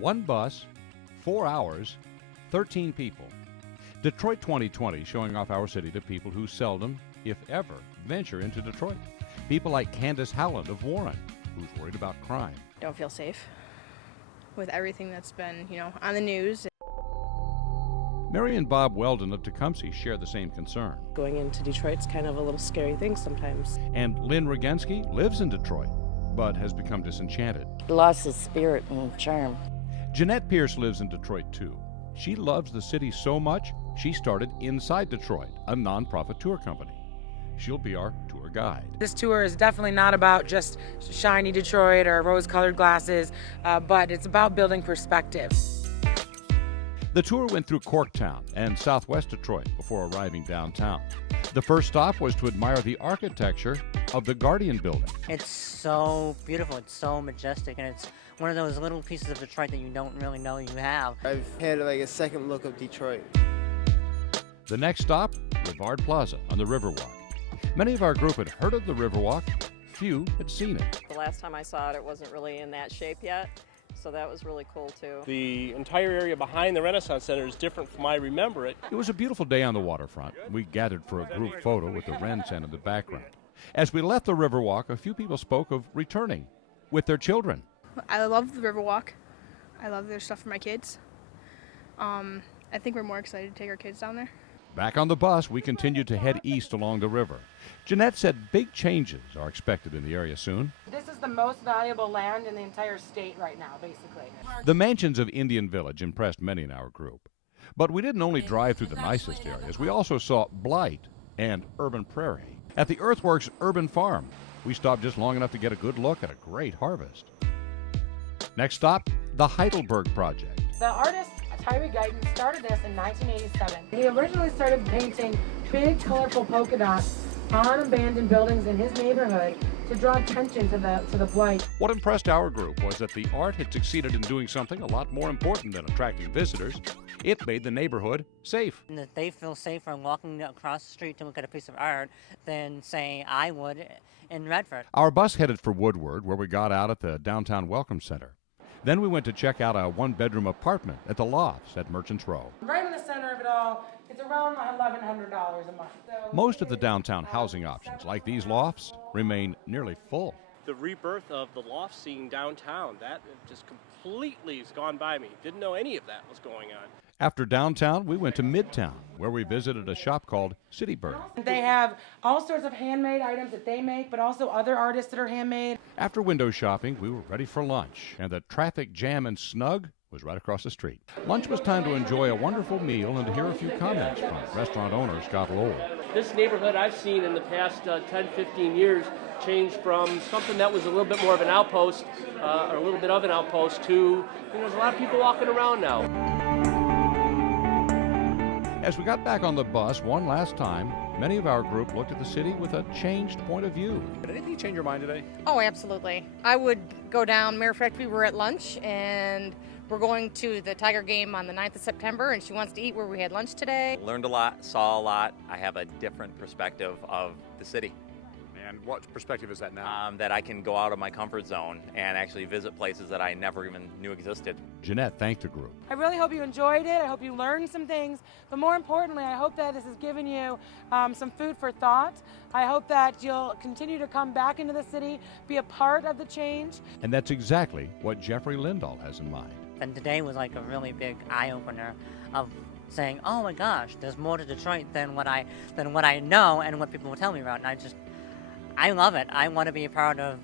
One bus, 4 hours, 13 people. Detroit 2020 showing off our city to people who seldom, if ever, venture into Detroit. People like Candace Howland of Warren, who's worried about crime. Don't feel safe with everything that's been, on the news. Mary and Bob Weldon of Tecumseh share the same concern. Going into Detroit's kind of a little scary thing sometimes. And Lynn Rogensky lives in Detroit, but has become disenchanted. Lost his spirit and charm. Jeanette Pierce lives in Detroit, too. She loves the city so much, she started Inside Detroit, a nonprofit tour company. She'll be our tour guide. This tour is definitely not about just shiny Detroit or rose-colored glasses, but it's about building perspective. The tour went through Corktown and southwest Detroit before arriving downtown. The first stop was to admire the architecture of the Guardian Building. It's so beautiful, it's so majestic, and it's one of those little pieces of Detroit that you don't really know you have. I've had like a second look of Detroit. The next stop, Rivard Plaza on the Riverwalk. Many of our group had heard of the Riverwalk, few had seen it. The last time I saw it, it wasn't really in that shape yet. So that was really cool, too. The entire area behind the Renaissance Center is different from I remember it. It was a beautiful day on the waterfront. We gathered for a group photo with the Wren Center in the background. As we left the Riverwalk, a few people spoke of returning with their children. I love the Riverwalk. I love their stuff for my kids. I think we're more excited to take our kids down there. Back on the bus, we continued to head east along the river. Jeanette said big changes are expected in the area soon. This is the most valuable land in the entire state right now, basically. The mansions of Indian Village impressed many in our group. But we didn't only drive through the nicest areas, we also saw blight and urban prairie. At the Earthworks Urban Farm, we stopped just long enough to get a good look at a great harvest. Next stop, the Heidelberg Project. The artist Tyree Guyton started this in 1987. He originally started painting big, colorful polka dots on abandoned buildings in his neighborhood to draw attention to the blight. What impressed our group was that the art had succeeded in doing something a lot more important than attracting visitors. It made the neighborhood safe. And that they feel safer walking across the street to look at a piece of art than, say, I would in Redford. Our bus headed for Woodward, where we got out at the Downtown Welcome Center. Then we went to check out a one-bedroom apartment at the Lofts at Merchants Row. Right in the center of it all, it's around $1,100 a month. Most of the downtown housing options, like these lofts, remain nearly full. The rebirth of the loft scene downtown, that just completely has gone by me. Didn't know any of that was going on. After downtown, we went to Midtown, where we visited a shop called City Bird. They have all sorts of handmade items that they make, but also other artists that are handmade. After window shopping, we were ready for lunch, and the traffic jam and snug was right across the street. Lunch was time to enjoy a wonderful meal and to hear a few comments from restaurant owner Scott Lowell. This neighborhood I've seen in the past 10, 15 years changed from something that was a little bit more of an outpost, or a little bit of an outpost, to, there's a lot of people walking around now. As we got back on the bus one last time, many of our group looked at the city with a changed point of view. Did anything change your mind today? Oh, absolutely. I would go down. Matter of fact, we were at lunch, and we're going to the Tiger game on the 9th of September, and she wants to eat where we had lunch today. Learned a lot, saw a lot. I have a different perspective of the city. And what perspective is that now? That I can go out of my comfort zone and actually visit places that I never even knew existed. Jeanette thanked the group. I really hope you enjoyed it. I hope you learned some things. But more importantly, I hope that this has given you some food for thought. I hope that you'll continue to come back into the city, be a part of the change. And that's exactly what Jeffrey Lindahl has in mind. And today was like a really big eye-opener of saying, oh my gosh, there's more to Detroit than what I know and what people will tell me about. And I love it. I want to be a part of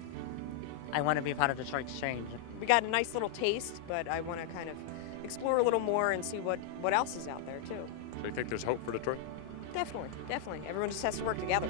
Detroit's change. We got a nice little taste, but I want to kind of explore a little more and see what else is out there, too. So you think there's hope for Detroit? Definitely, definitely. Everyone just has to work together.